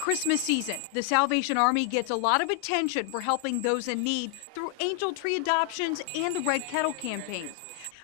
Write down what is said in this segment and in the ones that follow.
Christmas season, the Salvation Army gets a lot of attention for helping those in need through angel tree adoptions and the Red Kettle campaign.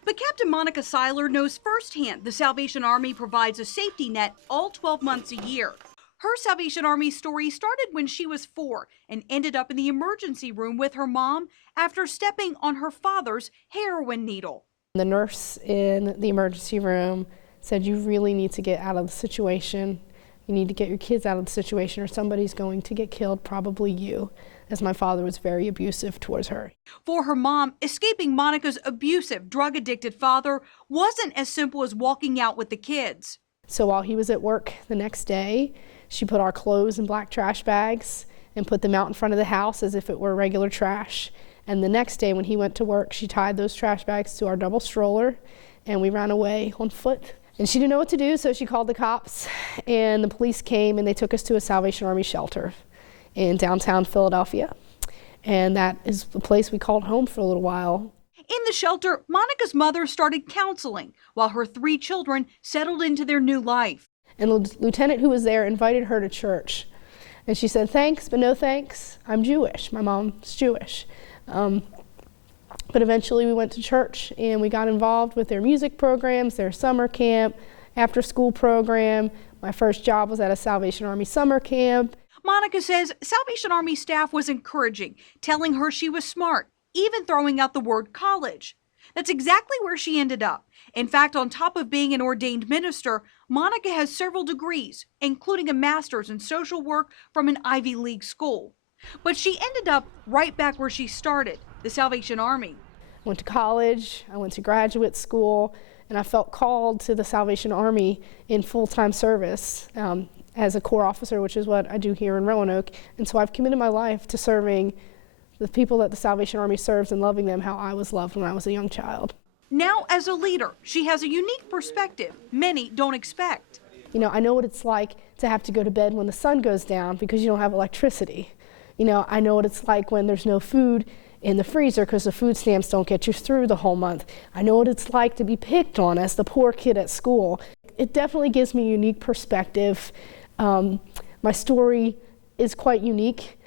But Captain Monica Seiler knows firsthand the Salvation Army provides a safety net all 12 months a year. Her Salvation Army story started when she was 4 and ended up in the emergency room with her mom after stepping on her father's heroin needle. The nurse in the emergency room said, "You really need to get out of the situation. You need to get your kids out of the situation or somebody's going to get killed, probably you," as my father was very abusive towards her. For her mom, escaping Monica's abusive, drug-addicted father wasn't as simple as walking out with the kids. So while he was at work the next day, she put our clothes in black trash bags and put them out in front of the house as if it were regular trash. And the next day when he went to work, she tied those trash bags to our double stroller and we ran away on foot. And she didn't know what to do, so she called the cops, and the police came and they took us to a Salvation Army shelter in downtown Philadelphia. And that is the place we called home for a little while. In the shelter, Monica's mother started counseling while her 3 children settled into their new life. And the lieutenant who was there invited her to church. And she said, "Thanks, but no thanks. I'm Jewish. My mom's Jewish." But eventually we went to church and we got involved with their music programs, their summer camp, after school program. My first job was at a Salvation Army summer camp. Monica says Salvation Army staff was encouraging, telling her she was smart, even throwing out the word college. That's exactly where she ended up. In fact, on top of being an ordained minister, Monica has several degrees, including a master's in social work from an Ivy League school. But she ended up right back where she started, the Salvation Army. I went to college, I went to graduate school, and I felt called to the Salvation Army in full-time service as a Corps officer, which is what I do here in Roanoke. And so I've committed my life to serving the people that the Salvation Army serves and loving them how I was loved when I was a young child. Now, as a leader, she has a unique perspective many don't expect. You know, I know what it's like to have to go to bed when the sun goes down because you don't have electricity. You know, I know what it's like when there's no food in the freezer because the food stamps don't get you through the whole month. I know what it's like to be picked on as the poor kid at school. It definitely gives me a unique perspective. My story is quite unique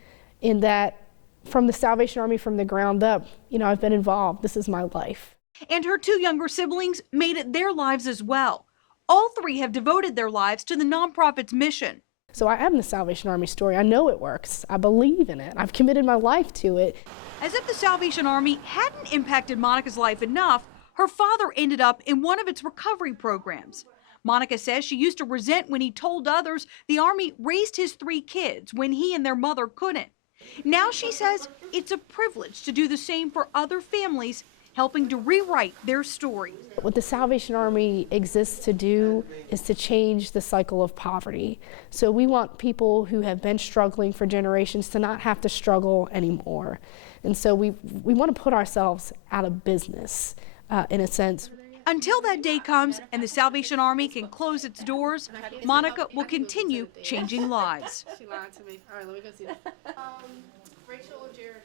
in that from the Salvation Army from the ground up, you know, I've been involved. This is my life. And her 2 younger siblings made it their lives as well. All 3 have devoted their lives to the nonprofit's mission. So I am the Salvation Army story. I know it works. I believe in it. I've committed my life to it. As if the Salvation Army hadn't impacted Monica's life enough, her father ended up in one of its recovery programs. Monica says she used to resent when he told others the Army raised his 3 kids when he and their mother couldn't. Now she says it's a privilege to do the same for other families, helping to rewrite their story. What the Salvation Army exists to do is to change the cycle of poverty. So we want people who have been struggling for generations to not have to struggle anymore. And so we want to put ourselves out of business, in a sense. Until that day comes and the Salvation Army can close its doors, Monica will continue changing lives. She lied to me. All right, let me go see that. Rachel or Jared?